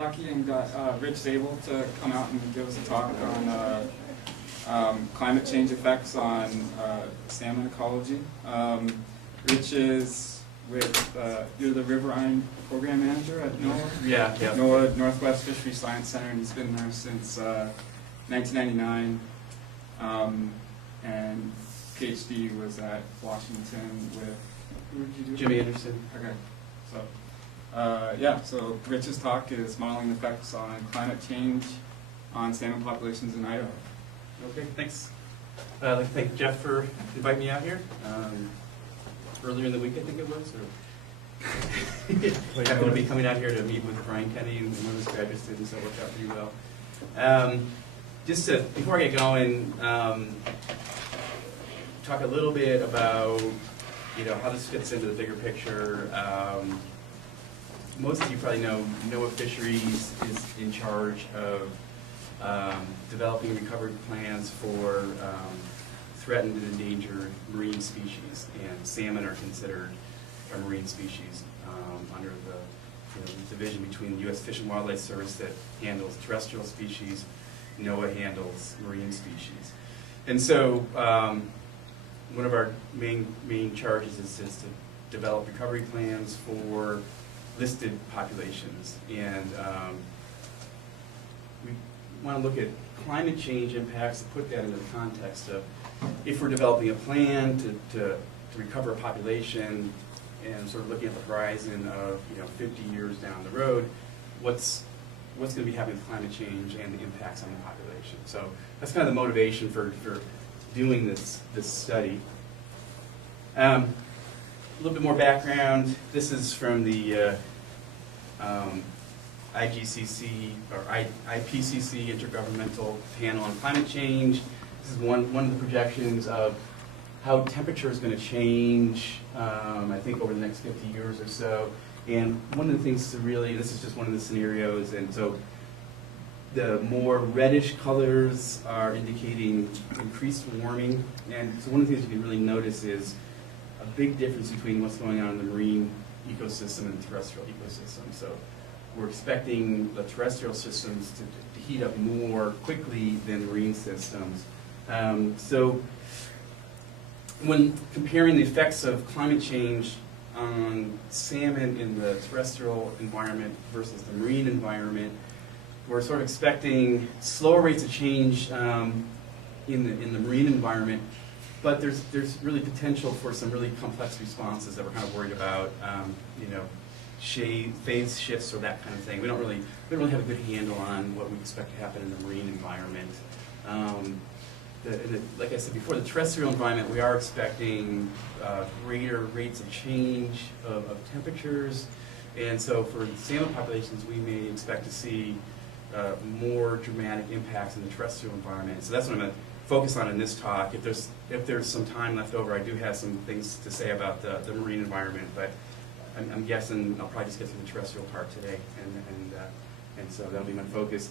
Lucky and got Rich Zabel to come out and give us a talk on climate change effects on salmon ecology. Rich is with you're the Riverine Program Manager at NOAA. Yeah. NOAA Northwest Fisheries Science Center, and he's been there since 1999. And PhD was at Washington with who did you do? Jimmy Anderson. Okay, so. So Rich's talk is modeling effects on climate change on salmon populations in Idaho. Okay, thanks. I'd like to thank Jeff for inviting me out here. Earlier in the week, I think it was. I happened to be coming out here to meet with Brian Kenny and one of his graduate students, so it worked out pretty well. Before I get going, talk a little bit about how this fits into the bigger picture. Most of you probably know NOAA Fisheries is in charge of developing recovery plans for threatened and endangered marine species, and salmon are considered a marine species under the division between the U.S. Fish and Wildlife Service that handles terrestrial species, NOAA handles marine species. And so one of our main charges is to develop recovery plans for listed populations, and we want to look at climate change impacts and put that into the context of if we're developing a plan to recover a population and sort of looking at the horizon of 50 years down the road, what's going to be happening with climate change and the impacts on the population. So that's kind of the motivation for doing this study. A little bit more background. This is from the IGCC or IPCC Intergovernmental Panel on Climate Change. This is one of the projections of how temperature is going to change, I think, over the next 50 years or so. And one of the things this is just one of the scenarios, and so the more reddish colors are indicating increased warming. And so one of the things you can really notice is a big difference between what's going on in the marine ecosystem and the terrestrial ecosystem. So we're expecting the terrestrial systems to heat up more quickly than marine systems. So when comparing the effects of climate change on salmon in the terrestrial environment versus the marine environment, we're sort of expecting slower rates of change in the marine environment, but there's really potential for some really complex responses that we're kind of worried about, phase shifts or that kind of thing. We don't really have a good handle on what we expect to happen in the marine environment. Like I said before, the terrestrial environment, we are expecting greater rates of change of temperatures, and so for salmon populations, we may expect to see more dramatic impacts in the terrestrial environment. So that's what I'm going to focus on in this talk. If there's some time left over, I do have some things to say about the marine environment, but I'm guessing I'll probably just get through the terrestrial part today, and so that'll be my focus.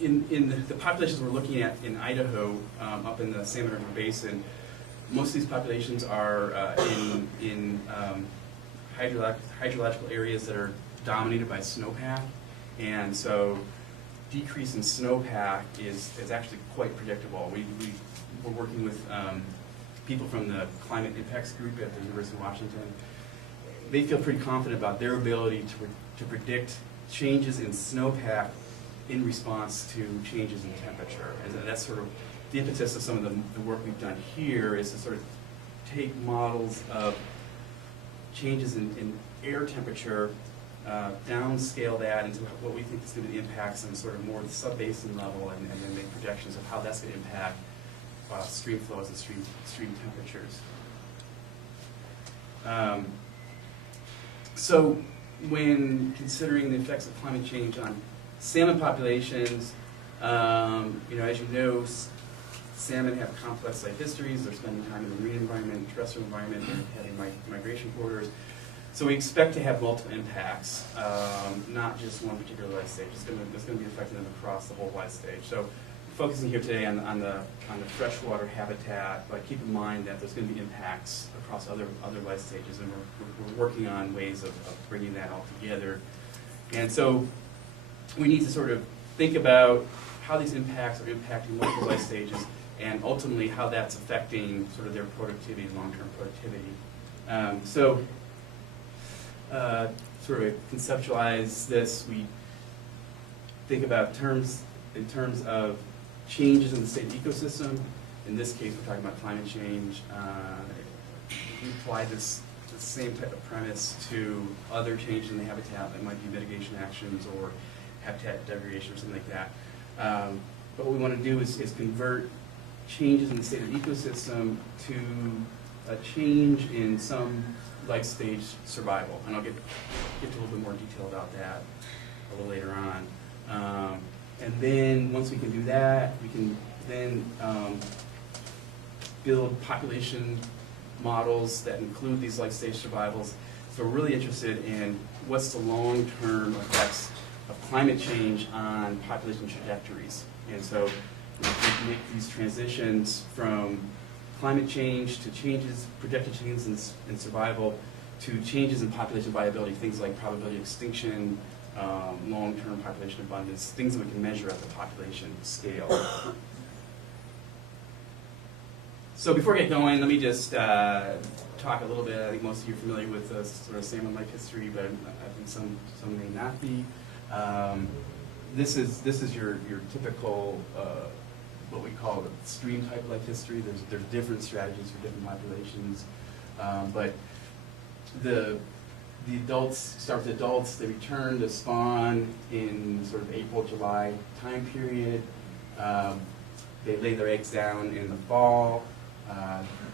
In the populations we're looking at in Idaho, up in the Salmon River Basin, most of these populations are in hydrological areas that are dominated by snowpack, and so decrease in snowpack is actually quite predictable. We're working with people from the Climate Impacts Group at the University of Washington. They feel pretty confident about their ability to predict changes in snowpack in response to changes in temperature. And that's sort of the impetus of some of the work we've done here, is to sort of take models of changes in air temperature, downscale that into what we think is going to be the impacts on sort of more the sub-basin level, and then make projections of how that's going to impact stream flows and stream temperatures. So when considering the effects of climate change on salmon populations, as you know, salmon have complex life histories. They're spending time in the marine environment, terrestrial environment, they're having migration corridors. So we expect to have multiple impacts, not just one particular life stage. It's going to be affecting them across the whole life stage. So focusing here today on the freshwater habitat, but keep in mind that there's going to be impacts across other life stages, and we're working on ways of bringing that all together. And so we need to sort of think about how these impacts are impacting local life stages, and ultimately how that's affecting sort of their productivity, long-term productivity. Sort of conceptualize this, we think about in terms of changes in the state ecosystem. In this case, we're talking about climate change. We apply this same type of premise to other changes in the habitat that might be mitigation actions or habitat degradation or something like that. But what we want to do is convert changes in the state of the ecosystem to a change in some life stage survival. And I'll get to a little bit more detail about that a little later on. And then once we can do that, we can then build population models that include these life stage survivals. So we're really interested in what's the long-term effects of climate change on population trajectories. And so we make these transitions from climate change to changes, projected changes in survival, to changes in population viability, things like probability of extinction, long-term population abundance, things that we can measure at the population scale. So before I get going, let me just talk a little bit. I think most of you are familiar with sort of salmon life history, but I think some may not be. This is your typical what we call the stream type life history. There's different strategies for different populations, but the adults start with adults. They return to spawn in sort of April, July time period. They lay their eggs down in the fall.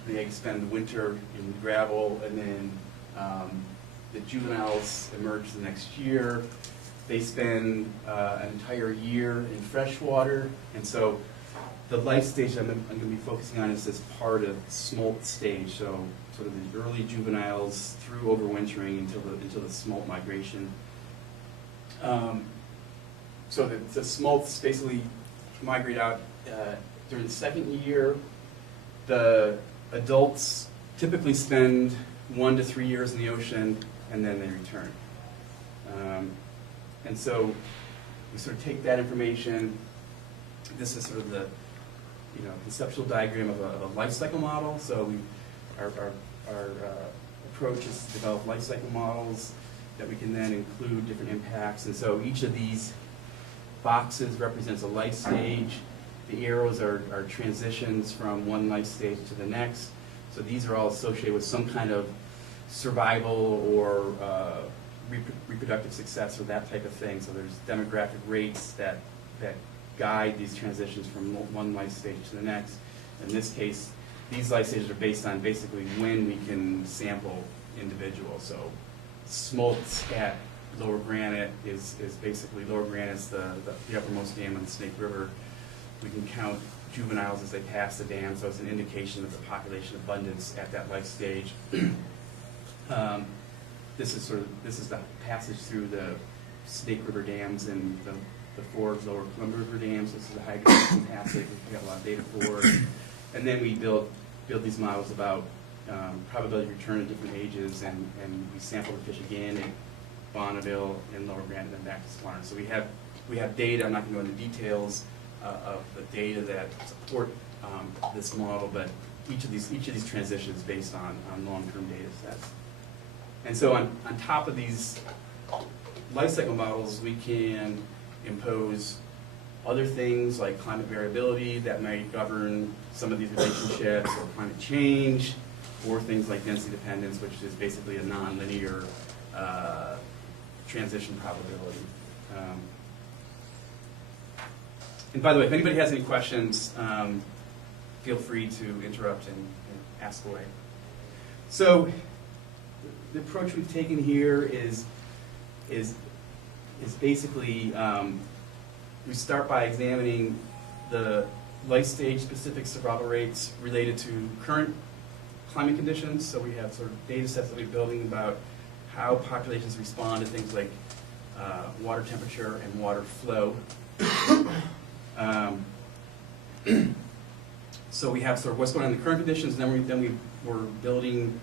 The eggs spend the winter in gravel, and then the juveniles emerge the next year. They spend an entire year in freshwater, and so the life stage I'm going to be focusing on is this part of smolt stage, so sort of the early juveniles through overwintering until the smolt migration. So the smolts basically migrate out during the second year. The adults typically spend 1 to 3 years in the ocean, and then they return. And so we sort of take that information. This is sort of the conceptual diagram of a life cycle model. So our approach is to develop life cycle models that we can then include different impacts. And so each of these boxes represents a life stage. The arrows are transitions from one life stage to the next. So these are all associated with some kind of survival or reproductive success or that type of thing. So there's demographic rates that guide these transitions from one life stage to the next. In this case, these life stages are based on basically when we can sample individuals. So smolts at Lower Granite is basically, Lower Granite is the uppermost dam in the Snake River. We can count juveniles as they pass the dam, so it's an indication of the population abundance at that life stage. This is the passage through the Snake River dams and the four Lower Columbia River dams. This is the hydrogen passage we got a lot of data for. And then we build these models about probability of return at different ages, and we sample the fish again at Bonneville and Lower Granite and then back to Squanner. So we have data. I'm not going to go into details of the data that support this model, but each of these transitions based on long-term data sets. And so on top of these life cycle models, we can impose other things like climate variability that might govern some of these relationships, or climate change, or things like density dependence, which is basically a nonlinear transition probability. And by the way, if anybody has any questions, feel free to interrupt and ask away. So the approach we've taken here is basically we start by examining the life stage specific survival rates related to current climate conditions. So we have sort of data sets that we're building about how populations respond to things like So we have sort of what's going on in the current conditions, and then we're building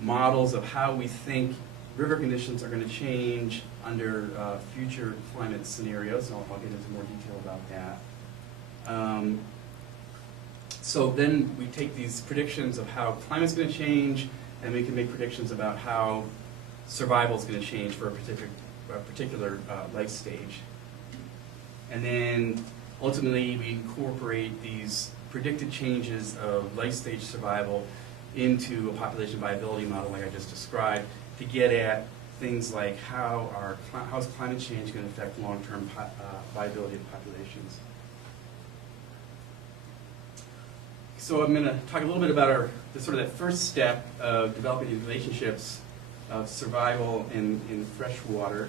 models of how we think river conditions are going to change under future climate scenarios, and I'll get into more detail about that. So then we take these predictions of how climate's going to change, and we can make predictions about how survival is going to change for a particular life stage. And then ultimately we incorporate these predicted changes of life stage survival into a population viability model like I just described to get at things like how is climate change going to affect long-term viability of populations. So I'm going to talk a little bit about sort of that first step of developing these relationships of survival in freshwater.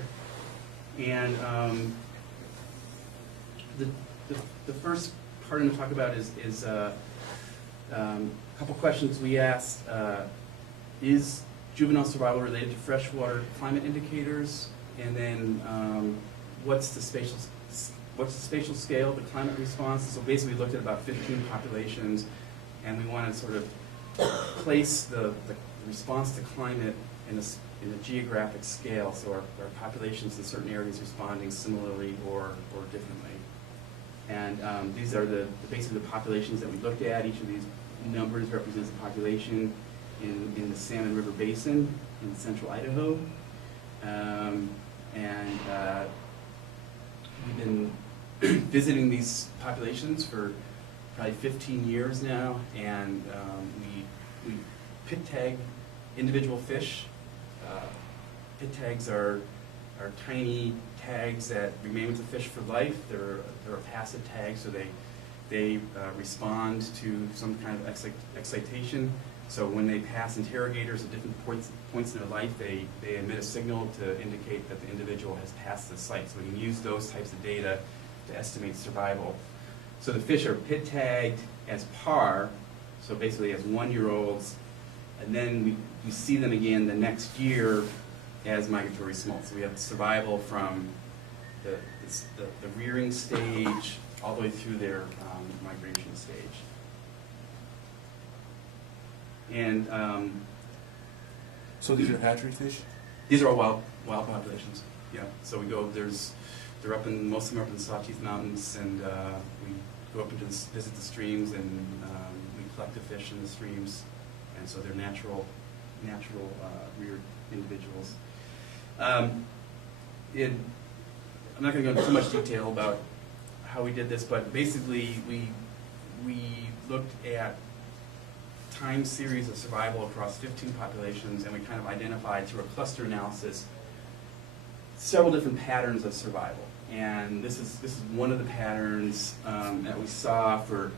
And the first part I'm going to talk about is a couple questions we asked. Is juvenile survival related to freshwater climate indicators? And then what's the spatial scale of the climate response? So basically we looked at about 15 populations, and we want to sort of place the response to climate in a geographic scale. So our populations in certain areas responding similarly or differently. And these are basically the populations that we looked at. Each of these numbers represents a population in the Salmon River Basin in central Idaho. We've been visiting these populations for probably 15 years now, and we pit tag individual fish. Pit tags are tiny tags that remain with the fish for life. They're a passive tag, so they respond to some kind of excitation. So when they pass interrogators at different points in their life, they emit a signal to indicate that the individual has passed the site. So we can use those types of data to estimate survival. So the fish are pit tagged as par, so basically as 1-year-olds, and then we see them again the next year as migratory smolts. So we have survival from the rearing stage all the way through their migration stage. And so these are hatchery fish? These are all wild populations. Yeah. So we go. They're up in, most of them are up in the Sawtooth Mountains, and we go up and visit the streams, and we collect the fish in the streams, and so they're natural reared individuals. I'm not going to go into too much detail about how we did this, but basically we looked at time series of survival across 15 populations, and we kind of identified through a cluster analysis several different patterns of survival. And this is one of the patterns that we saw for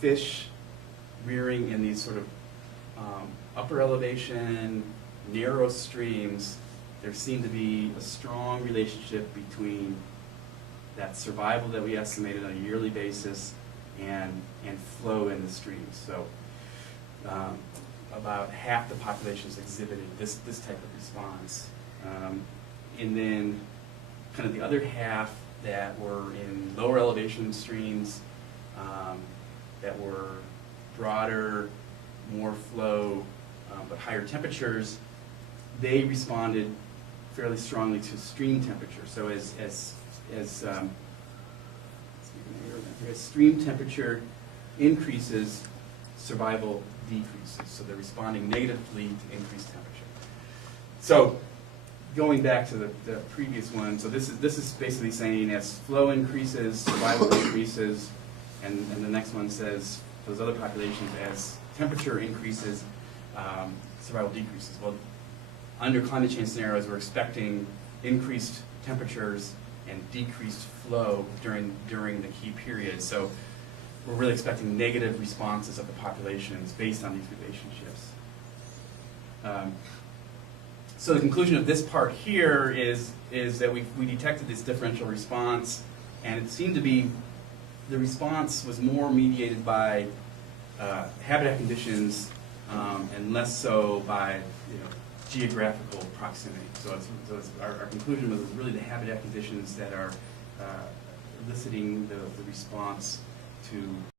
fish rearing in these sort of upper elevation, narrow streams. There seemed to be a strong relationship between that survival that we estimated on a yearly basis and flow in the streams. So about half the populations exhibited this type of response. And then kind of the other half that were in lower elevation streams that were broader, more flow, but higher temperatures, they responded fairly strongly to stream temperature. So as stream temperature increases, survival decreases. So they're responding negatively to increased temperature. So going back to the previous one, so this is basically saying as flow increases, survival increases, and the next one says those other populations, as temperature increases, survival decreases. Well, under climate change scenarios, we're expecting increased temperatures and decreased flow during the key period. So we're really expecting negative responses of the populations based on these relationships. So the conclusion of this part here is that we detected this differential response, and it seemed to be the response was more mediated by habitat conditions and less so by geographical proximity. So our conclusion was really the habitat conditions that are eliciting the response to